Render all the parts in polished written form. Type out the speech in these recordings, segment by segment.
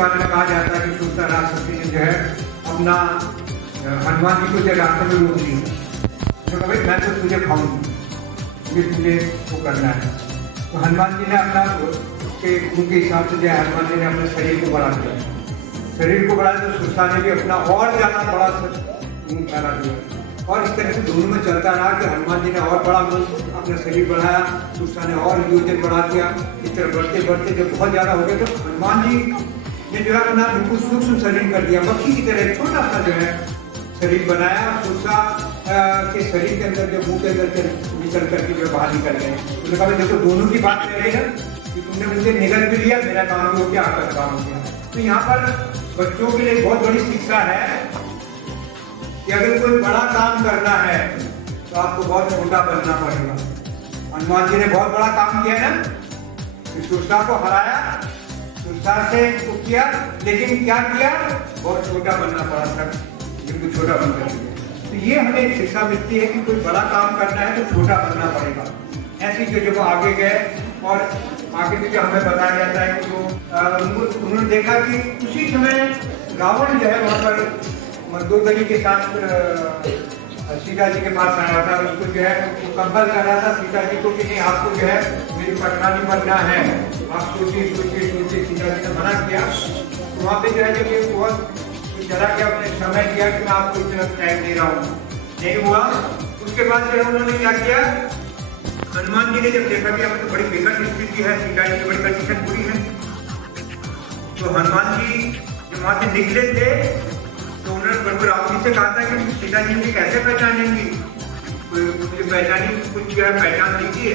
बारे में कहा जाता है कि सुरसा राक्षसी ने जो है अपना हनुमान जी को जो रास्ते में रोक ली, तो भाई मैं तो तुझे खाऊंगी, तुझे वो करना है। तो हनुमान जी ने अपना उसके खून के हिसाब से जो है हनुमान जी ने अपने शरीर को बढ़ा दिया, शरीर को बढ़ाया तो सुरसा ने भी अपना और ज़्यादा बड़ा मुँह फैला दिया। और इस तरह से दोनों में चलता रहा कि हनुमान जी ने और बड़ा अपना शरीर बढ़ाया, सुरसा ने और योजन बढ़ा दिया। इस तरह बढ़ते बढ़ते जब बहुत ज़्यादा हो गए तो हनुमान जी ने जो है अपना बिल्कुल सूक्ष्म शरीर कर दिया, पक्षी की तरह छोटा सा जो है शरीर बनाया। सुरसा के शरीर के अंदर जो मुँह के अंदर निकल करके जो बाहर निकल गए। उन्होंने कहा देखो दोनों की बात कर रही है कि तुमने मुझे निगल भी लिया, मेरा काम भी हो गया, आपका काम हो गया। तो यहाँ पर बच्चों के लिए बहुत बड़ी शिक्षा है कि अगर कोई बड़ा काम करना है तो आपको बहुत छोटा बनना पड़ेगा। हनुमान जी ने बहुत बड़ा काम किया ना, कि सुरसा को हराया, सुरसा से को किया, लेकिन क्या किया, बहुत छोटा बनना पड़ा था, बिल्कुल छोटा बन कर दिया। तो ये हमें एक शिक्षा मिलती है कि कोई बड़ा काम करना है तो छोटा बनना पड़ेगा। ऐसी जो जब आगे गए और आगे भी जो हमें बताया जाता है कि वो उन्होंने देखा कि उसी समय रावण जो है वहाँ पर मंदोदरी के साथ सीता जी के पास आया था। उसको जो है कंपल कर रहा था सीता जी को कि नहीं आपको जो है मेरी पटरानी बनना है, आप सोचिए सोचिए सोचिए। सीता जी ने मना किया तो वहाँ पे जो है जब ये बहुत चला गया, अपने समय दिया कि मैं आपको इतना टाइम दे रहा हूँ, नहीं हुआ। उसके बाद जो है उन्होंने क्या किया, हनुमान जी ने जब देखा कि अब तो बड़ी बेकार स्थिति है, सीता जी की बड़ी कंडीशन बुरी है, तो हनुमान जी जब वहाँ से निकले थे तो उन्होंने प्रभु राम जी से कहा था कि सीता जी मुझे कैसे पहचानेंगी, मुझे पहचानी कुछ जो है पहचान दीजिए।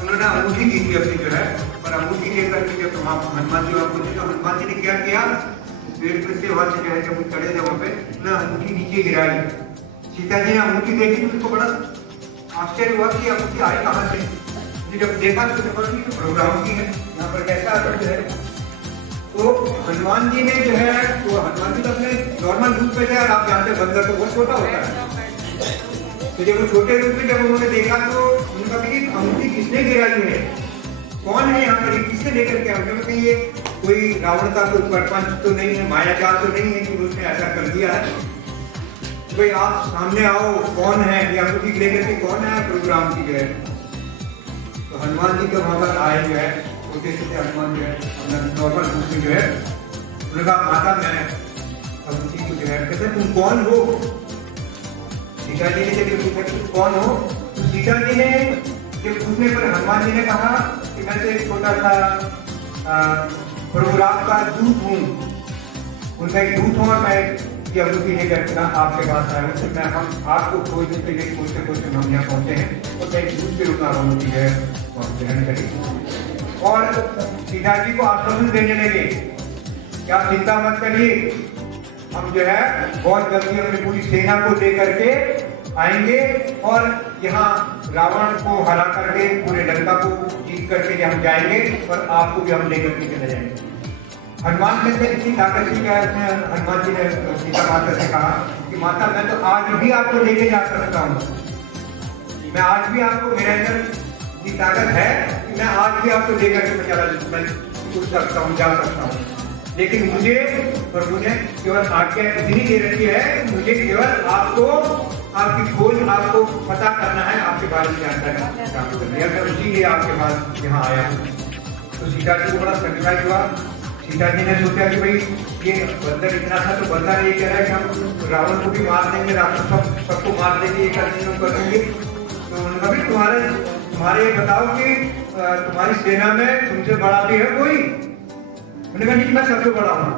उन्होंने अंगूठी दी थी अपनी जो है, और अंगूठी लेकर के जब हनुमान जी वहाँ पहुंचे तो हनुमान जी ने क्या किया, पेड़ पर से वहाँ से जो है जब वो चढ़े थे वहाँ पे उन्होंने अंगूठी नीचे गिराई। सीता जी ने अंगूठी देखी तो उनको बड़ा आश्चर्य हुआ कि अंगूठी आई कहाँ से। जब देखा तो प्रभु राम की है, यहाँ पर कैसा अर्थ है। तो हनुमान जी ने जो है तो हनुमान जी तो अपने नॉर्मल रूप में थे, और आप जानते हैं बंदर तो बहुत छोटा होता है। तो जब वो छोटे रूप में जब उन्होंने देखा तो उनका भी अंगूठी किसने गिराई है, कौन है यहाँ पर, किसने लेकर के आए। कि ये कोई रावण का कोई प्रपंच तो नहीं है, मायाजाल तो नहीं है कि उसने ऐसा कर दिया है। तो भाई आप सामने आओ, कौन है ये अंगूठी लेकर के, कौन है, प्रभु राम जी जो है। तो हनुमान जी तो वहाँ पर आए जो है, छोटे से हनुमान जो है अपना नॉर्मल रूप में जो है, उन्होंने कहा माता मैं अंगूठी को जो है, कहते तुम कौन हो। सीता जी ने जब पूछा कि कौन हो, तो सीता जी ने जब पूछने पर हनुमान जी ने कहा कि मैं तो एक छोटा सा प्रभु राम का दूत हूँ, उनका एक दूत हूँ, और मैं ये अंगूठी लेकर आपके पास आया हूँ। तो मैं हम आपको खोजने के लिए खोजते खोजते हम यहाँ पहुँचे हैं, और मैं एक दूत के रूप में अंगूठी है ग्रहण करी। और सीता जी को आश्वासन देने लगे कि आप चिंता मत करिए, हम जो है बहुत जल्दी अपनी पूरी सेना को लेकर के आएंगे, और यहाँ रावण को हरा करके पूरे लंका को जीत करके हम जाएंगे, और आपको भी हम लेकर के चले जाएंगे। हनुमान जी ने इतनी ताकत की है, हनुमान जी ने सीता माता से कहा कि माता मैं तो आज भी आपको लेके जा सकता हूँ, मैं आज भी आपको, मेरे अंदर इतनी ताकत है कि मैं आज भी आपको लेकर के मैं उठ सकता हूँ, जा सकता हूँ। लेकिन मुझे प्रभु ने केवल आज्ञा इतनी दे रखी है, मुझे केवल आपको आपकी खोज आपको पता करना है, आपके बारे में जानकारी प्राप्त करनी है। मैं इसीलिए आपके पास यहाँ आया हूँ। तो सीता जी को बड़ा सरप्राइज हुआ। सीता जी ने सोचा कि भाई ये बंदर इतना था, तो बंदर ये कह रहा है कि हम रावण को भी मार देंगे, राक्षस सबको मार देंगे, ये कर देंगे। तो उन्होंने भी तुम्हारे बताओ कि तुम्हारी सेना में तुमसे बड़ा भी है कोई। उन्होंने कहा नहीं मैं सबसे बड़ा हूँ।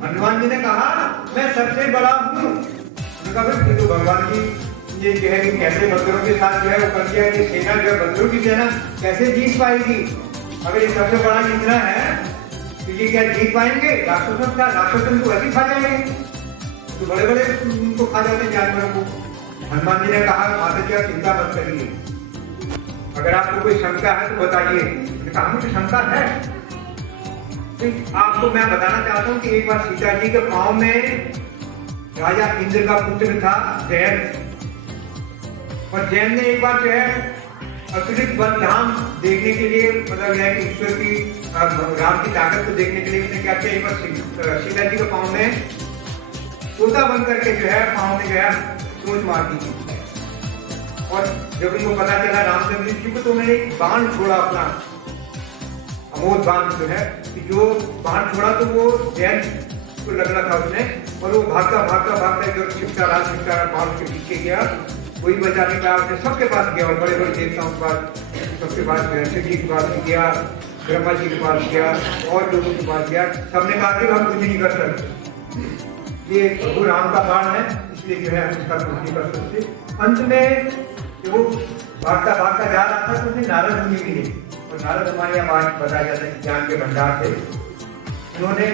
हनुमान जी ने कहा मैं सबसे बड़ा हूँ। उन्होंने कहा फिर तो भगवान की ये जो है कि कैसे बंदरों के साथ जो है वो कर दिया है कि सेना जो है बंदरों की सेना कैसे जीत पाएगी। अगर ये सबसे बड़ा इतना है तो ये क्या जीत पाएंगे, राक्षसों का, राक्षसों को ऐसे खा जाएंगे, तो बड़े बड़े उनको खा जाते हैं जानवरों को। हनुमान जी ने कहा माता जी आप चिंता मत करिए, अगर आपको कोई शंका है तो बताइए। कहा मुझे शंका है। आपको मैं बताना चाहता हूँ कि एक बार सीता जी के पाँव में राजा इंद्र का पुत्र था जैन, और जैन ने एक बार जो है अतिरिक्त बल धाम देखने के लिए, मतलब यह है कि ईश्वर की राम की ताकत को देखने के लिए उसने क्या किया, एक बार सीता जी के पाँव में तोता बन करके जो है पाँव में जो है चोट मार दी थी। और जब उनको पता चला रामचंद्र जी को, तो उन्होंने एक बाण छोड़ा अपना, अमोद बाण जो है, कि जो बाण छोड़ा तो वो जैन को लगना था उसने, और वो भागता भागता भागता जो छिपता रहा बाण के पीछे गया, वही बचाने का उसने सबके पास गया, और बड़े बड़े देवताओं के पास, सबके पास गया, शिव जी के पास भी गया, ब्रह्मा जी के पास गया, और लोगों के पास गया। सबने कहा कि हम कुछ नहीं कर सकते, ये प्रभु राम का बाण है, इसलिए जो है हम इसका कुछ नहीं कर सकते। अंत में जब वो भागता भागता जा रहा था तो उसे नारद मुनि मिले, और नारद हमारे यहाँ बात बताया जाता है ज्ञान के भंडार थे। उन्होंने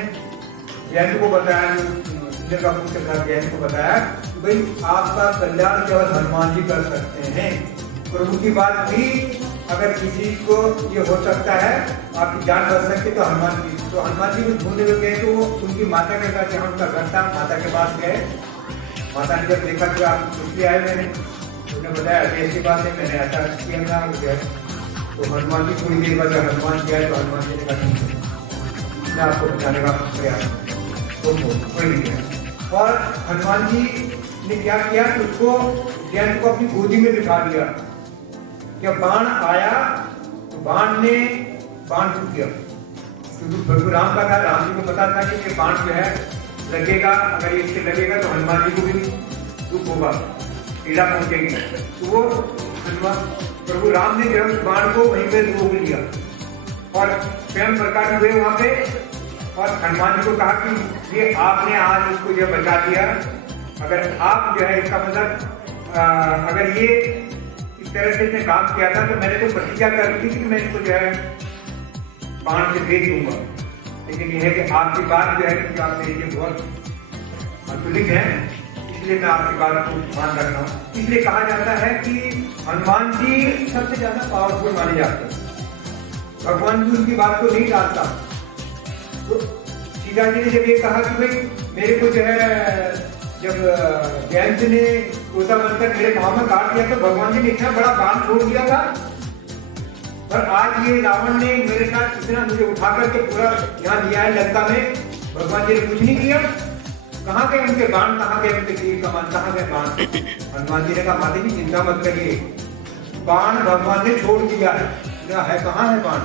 जयंत को बताया, इंद्र का पुत्र था, जयंत को बताया कि भाई आपका कल्याण केवल हनुमान जी कर सकते हैं। प्रभु की बात भी अगर किसी को ये हो सकता है, आपकी जान बच सकती तो हनुमान जी, तो हनुमान जी को ढूंढने में गए, तो उनकी माता के पास, जहाँ उनका घर था, माता के पास गए। माता ने जब देखा कि आप इसलिए आए, मैंने उन्होंने बताया ऐसी बात है, मैंने ऐसा किया ना गया। तो हनुमान जी थोड़ी देर बाद हनुमान जी आए, तो हनुमान जी ने कहा मैं आपको बचाने का प्रयास, तो कोई नहीं किया। और हनुमान जी ने क्या किया कि उसको जयंत को अपनी गोदी में बिठा दिया। जब बाण आया तो बाण टूट गया, क्योंकि प्रभु राम का था, राम जी को पता था कि ये बाण जो है लगेगा, अगर इससे लगेगा तो हनुमान जी को भी दुख होगा, पीड़ा पहुंचेगी। तो वो प्रभु राम ने जो उस बाण को वहीं पे रोक लिया, और स्वयं प्रकट हुए वहां पे, और हनुमान जी को कहा कि ये आपने आज इसको जो बचा दिया, अगर आप जो है इसका मतलब अगर ये इस तरह से इसने काम किया था, तो मैंने तो प्रतिज्ञा कर दी थी कि मैं इसको जो है बाण से भेज दूंगा, लेकिन यह है कि आपकी बात जो है कि आप मेरे लिए बहुत अतुलित है, इसलिए मैं आपकी बात को मान रख रहा हूँ। इसलिए कहा जाता है कि हनुमान जी सबसे ज्यादा पावरफुल माने जाते हैं, भगवान जी उनकी बात को नहीं टालता। तो सीता जी ने जब ये कहा कि भाई मेरे को जो है, जब जयंत ने तोता बनकर मेरे पाँव में काट दिया, तो भगवान जी ने इतना बड़ा बाण छोड़ दिया था, पर आज ये रावण ने मेरे साथ इतना मुझे उठा करके पूरा यहाँ लिया है लंका में, भगवान जी ने कुछ नहीं किया। कहाँ गए उनके बाण, कहाँ गए उनके तीर कमान, कहाँ गए बाण? हनुमान जी ने कहा माता जी चिंता मत करिए, बाण भगवान ने छोड़ दिया है कहाँ है बाण?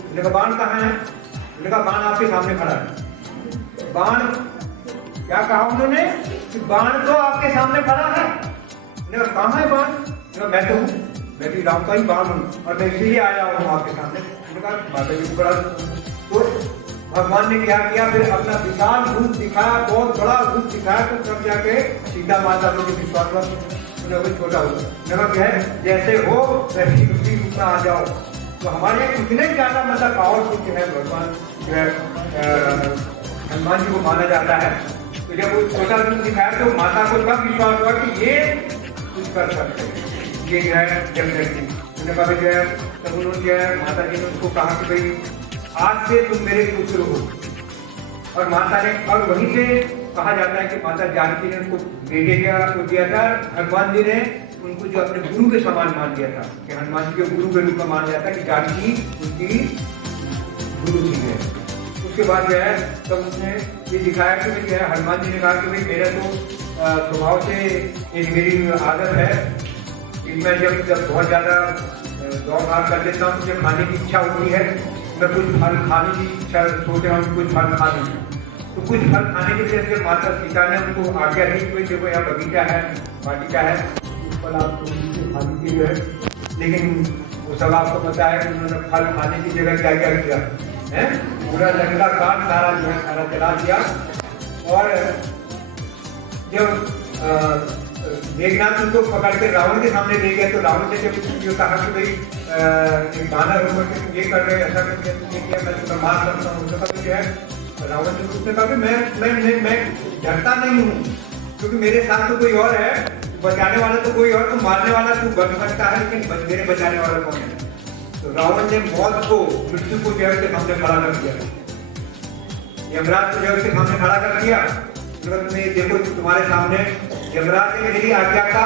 उन्होंने कहा बाण कहाँ है? उन्होंने कहा बाण आपके सामने खड़ा है। बाण क्या कहा उन्होंने कि बाण तो आपके सामने खड़ा है। उन्होंने कहा कहाँ है बाण? मैं तो हूँ, मैं भी राम का ही बाण हूँ, और मैं इसीलिए आया हूँ आपके सामने। उन्होंने कहा माता जी को बड़ा, तो भगवान ने क्या किया, फिर अपना विशाल रूप दिखाया, बहुत बड़ा रूप दिखाया, तो तब जाके सीता माता को विश्वास हुआ, उन्हें छोटा हुआ, क्या है जैसे हो वैसे उसी रूप में आ जाओ। तो हमारे यहाँ इतने ज्यादा मतलब पावरफुल जो है भगवान जो है हनुमान जी को माना जाता है। तो जब वो छोटा रूप दिखाया तो माता को तब विश्वास हुआ कि ये कुछ कर सकते हैं, ये जो है डेफिनेटली। उन्होंने कहा जो है, तब उन्होंने जो है माता जी ने उसको कहा कि भाई आज से तुम मेरे पुत्र हो, और माता ने, और वहीं से कहा जाता है कि माता जानकी ने उनको बेटे को दिया था। हनुमान जी ने उनको जो अपने गुरु के समान मान लिया था, कि हनुमान जी के गुरु के रूप में मान लिया था कि जानकी उनकी गुरु जी है। उसके बाद जो है तब उसने ये दिखाया कि जो है हनुमान जी ने कहा कि भाई मेरा तो स्वभाव से एक मेरी आदत है कि मैं जब बहुत ज़्यादा दौड़ भाग कर लेता हूँ, मुझे खाने की इच्छा होती है, मैं कुछ फल खाने की इच्छा सोच रहा हूँ, कुछ फल खा लूँ। तो कुछ फल खाने की वजह से माता सीता ने उनको आज्ञा दी कि देखो यहाँ बगीचा है, वाटिका है, उस फल आप खा लीजिए जो है। लेकिन वो सब आपको पता है कि उन्होंने फल खाने की जगह क्या क्या किया है, पूरा जंगला काट सारा जो है सारा जला दिया। और जब मेघनाथ उनको पकड़ के रावण के सामने ले गए, तो रावण ने जब जो कहा कि भाई गाना रोक के ये कर रहे हैं, ऐसा करके किया, मैं तो मार सकता हूँ, उसका जो है रावण ने उसने कहा कि मैं डरता नहीं हूँ, क्योंकि मेरे साथ तो कोई और है, बचाने वाला तो कोई और, तो मारने वाला तू बन सकता है, लेकिन मेरे बचाने वाला कौन है? तो रावण ने मौत को, मृत्यु को जो है उसके सामने खड़ा कर दिया, यमराज को जो है उसके सामने खड़ा कर दिया। तुम्हें देखो तुम्हारे सामने यमराज ने मेरी आज्ञा का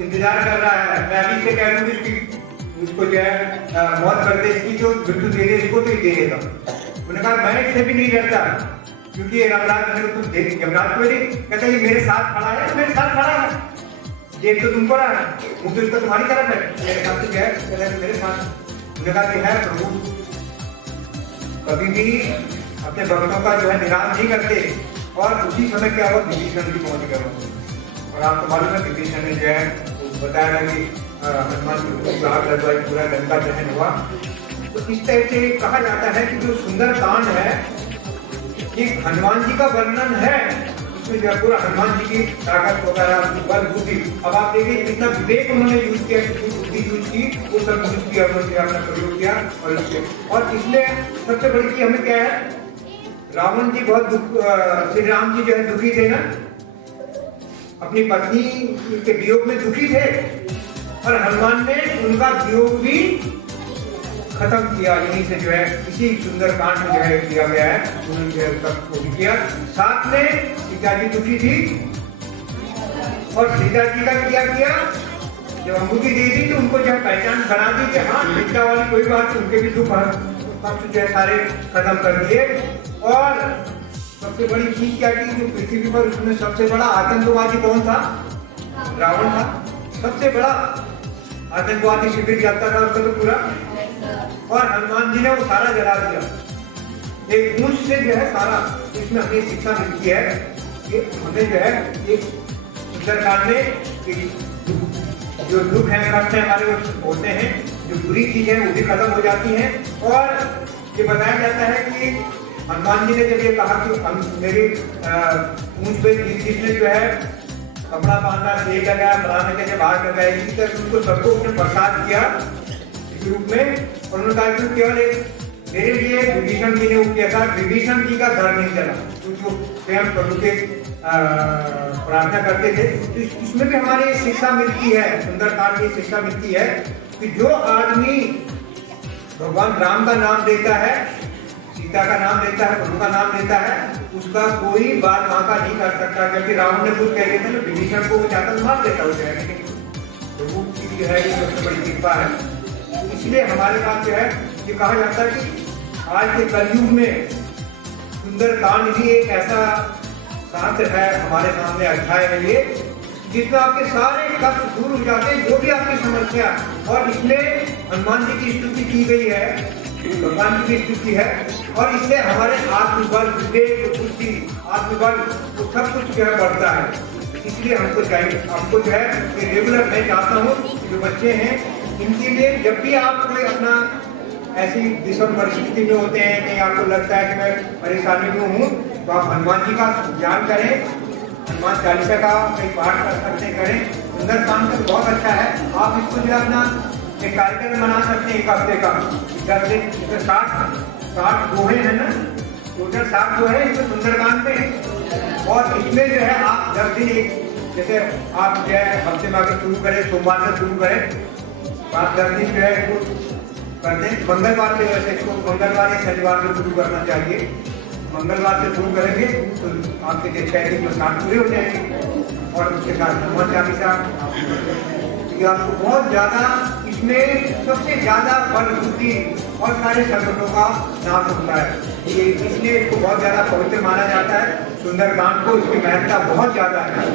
इंतजार कर रहा है, मैं अभी से कह दूंगी उसको जो है मौत कर दे, इसकी जो मृत्यु दे दे, इसको तो ही दे देगा। उन्होंने कहा मैं इससे भी नहीं डरता, क्योंकि ये यमराज मैंने तुम देख, यमराज को नहीं कहता ये मेरे साथ खड़ा है, मेरे साथ खड़ा है, ये तो तुमको रहा है, मुझे उसका तुम्हारी तरफ है, मेरे साथ क्या है, मेरे साथ। उन्होंने कहा कि है प्रभु कभी भी अपने भक्तों का जो है निराश नहीं करते। और उसी समय क्या हुआ, विभीषण भी पहुंच गए। और आपको मालूम है विभीषण ने जो है बताया कि हनुमान जी को आग लगवाई, पूरा लंका दहन हुआ। तो इस तरह से कहा जाता है कि जो सुंदर कांड है ये हनुमान जी का वर्णन है, इसमें जो पूरा हनुमान जी की ताकत वगैरह बल बुद्धि। अब आप देखिए कितना विवेक उन्होंने यूज किया, कितनी बुद्धि यूज की, वो सब यूज किया, उन्होंने अपना प्रयोग किया। और इसमें सबसे बड़ी चीज हमें क्या है, रावण जी बहुत दुख, श्री राम जी जो है दुखी थे ना, अपनी पत्नी के वियोग में दुखी थे, और हनुमान ने उनका वियोग भी खत्म किया। यहीं से जो है इसी सुंदर कांड में जो है किया गया है, उन्होंने जो है उसका भी किया। साथ में सीता जी दुखी थी, और सीता जी का क्या किया, जब अंगूठी दे दी तो उनको जो है पहचान बना दी कि हाँ चिंता वाली कोई बात, उनके भी दुख जो है सारे खत्म कर दिए। और सबसे बड़ी चीज क्या की, जो पृथ्वी पर उसमें सबसे बड़ा आतंकवादी कौन था, रावण था। सबसे बड़ा आतंकवादी शिविर चलता था उसका तो पूरा, और हनुमान जी ने वो सारा जला दिया एक ऊंच से जो है सारा। इसमें हमें शिक्षा मिलती है कि हमें जो है एक सुंदरकांड में जो दुख है, कष्ट है हमारे होते हैं, जो बुरी चीज है वो भी खत्म हो जाती है। और ये बताया जाता है कि हनुमान जी ने जब ये कहा कि मेरी ऊंच पे जिसने जो है कपड़ा बांधना, तेल लगाया, बनाने के बाहर लगाएगी, तो उनको सबको उसने प्रसाद किया इस रूप में। और उन्होंने कहा कि केवल मेरे लिए विभीषण जी ने वो किया था, विभीषण जी का घर नहीं चला, जो स्वयं प्रभु के प्रार्थना करते थे। तो इसमें भी हमारी शिक्षा मिलती है, सुंदरकांड की शिक्षा मिलती है कि जो आदमी भगवान राम का नाम देता है, सीता का नाम लेता है, प्रभु का नाम लेता है, उसका कोई बात बांका नहीं कर सकता। क्योंकि रावण ने कुछ कह दिया था ना, विभीषण को वो चाहता मार देता हो जाए, लेकिन प्रभु की जो है ये सबसे बड़ी कृपा है। तो इसलिए हमारे पास जो है ये कहा जाता है कि आज के कलयुग में सुंदरकांड ही एक ऐसा शास्त्र है, हमारे सामने अध्याय है ये, जिसमें आपके सारे कष्ट दूर हो जाते हैं, जो भी आपकी समस्या। और इसमें हनुमान जी की स्तुति की गई है, भगवान जी की स्तुति है, और इससे हमारे आत्मबल, विवेक, बुद्धि, आत्मबल वो सब कुछ जो है बढ़ता है। इसलिए हमको चाहिए, हमको जो है ये रेगुलर मैं चाहता हूँ जो बच्चे हैं इनके लिए, जब भी आप कोई अपना ऐसी विषम परिस्थिति में होते हैं, कहीं आपको लगता है कि मैं परेशानी में हूँ, तो आप हनुमान जी का ज्ञान करें, हनुमान चालीसा का कई पाठ कर सकते करें। सुंदरकांड तो बहुत अच्छा है, आप इसको जो है अपना एक कार्यक्रम बना सकते हैं, एक हफ्ते का 10 दिन, जैसे 60 दोहे हैं ना, टोटल 60 दोहे इसमें सुंदरकांड में। और इसमें जो है आप 10 दिन एक, जैसे आप जो है हफ्ते में आगे शुरू करें, सोमवार से शुरू करें, आप 10 दिन जो है इसको करते हैं। मंगलवार से वैसे इसको मंगलवार या शनिवार से शुरू करना चाहिए। मंगलवार से शुरू करेंगे तो आपके जो 6 दिन में 60 पूरे हो जाएंगे। और उसके साथ हनुमान चालीसा आपको बहुत ज़्यादा, इसमें सबसे ज़्यादा बल, बुद्धि और सारे संकटों का नाश होता है। ये इसलिए इसको बहुत ज़्यादा पवित्र माना जाता है। सुंदरकांड को इसकी महत्ता बहुत ज़्यादा है।